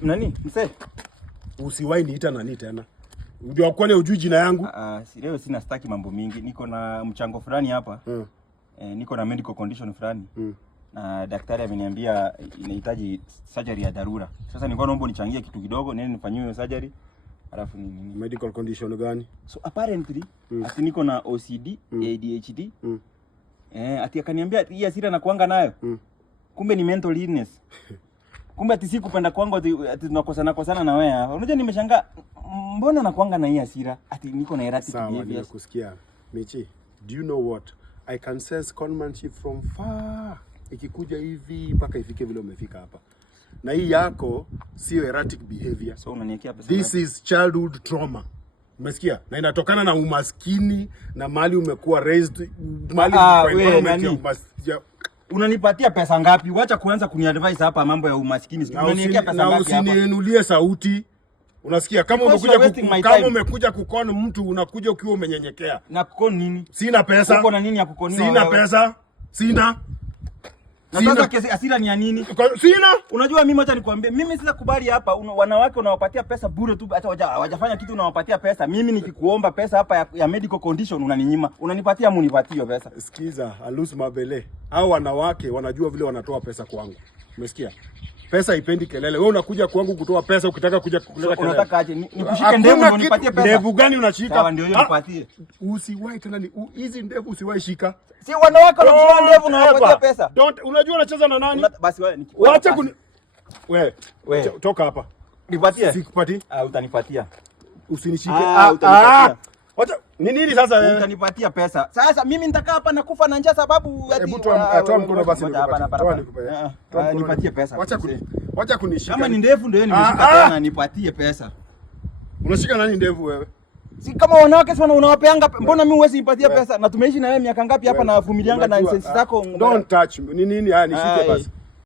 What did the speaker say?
Nani? Mse. Usiwahi niita nani tena. Unajua kwani hujui jina yangu? Si leo sina staki mambo mingi. Niko na mchango fulani hapa. Niko na medical condition fulani. Na daktari ameniambia inahitaji surgery ya dharura. Sasa nilikuwa naomba nichangie kitu kidogo nini nifanyiwe surgery. Alafu ni medical condition gani? So apparently ati niko na OCD, ADHD. Ati akaniambia hii hasira na kuanga nayo. Kumbe ni mental illness. Kumbe ati si kupenda kwangu ati tunakosana na wewe. Unajua nimeshangaa mbona nakuanga na hii hasira? Ati niko na erratic behavior. Sawa, nakusikia. Michi, do you know what? I can sense conmanship from far. Ikikuja hivi mpaka ifike vile umefika hapa. Na hii yako sio erratic behavior. So unaniwekea pesa. This is childhood trauma. Umesikia? Na inatokana na umaskini na mali umekuwa raised mali unanipatia pesa ngapi? Wacha kuanza kuniadvise hapa mambo ya umaskini. Unaniwekea pesa ngapi hapa? Usiniinulie sauti. Unasikia? Kama umekuja kukona mtu unakuja ukiwa umenyenyekea. Na kukona nini? Sina pesa. Uko na nini ya kukoniwa? Sina pesa. Sina. Na sasa kesi hasira ni ya nini? Sina. Unajua mimi acha nikwambie, mimi sasa kubali hapa wanawake unawapatia pesa bure tu hata hawajafanya kitu unawapatia pesa. Mimi nikikuomba pesa hapa ya medical condition unaninyima. Unanipatia munipatie pesa. Sikiza, alus mabele. Hao wanawake wanajua vile wanatoa pesa kwangu. Umesikia? Pesa ipendi kelele. Wewe unakuja kwangu kutoa pesa ukitaka kuja kuleta kelele. Unataka aje? Nikushike ndevu ndio unipatie pesa. Ndevu gani unashika? Sawa ndio hiyo nipatie. Usiwahi tena hizi ndevu usiwahi shika. Si wanawake wanachukua ndevu na wanapatia pesa. Unajua unacheza na nani? Basi wewe Wacha wewe toka hapa. Nipatie. Sikupatii. Utanipatia. Usinishike. Utanipatia. Wacha nini sasa wewe? Utanipatia pesa. Sasa mimi nitakaa hapa nakufa na njaa sababu ati toa mkono basi nipatie pesa. Wacha kunishika. Kama ni ndevu ndio nimeshika tena nipatie pesa. Unashika nani ndevu wewe? Si kama wanawake sana unawapeanga, mbona mimi huwezi nipatie pesa? Na tumeishi na wewe miaka ngapi hapa na vumilianga na sensi zako. Don't touch me. Ni nini haya nishike basi.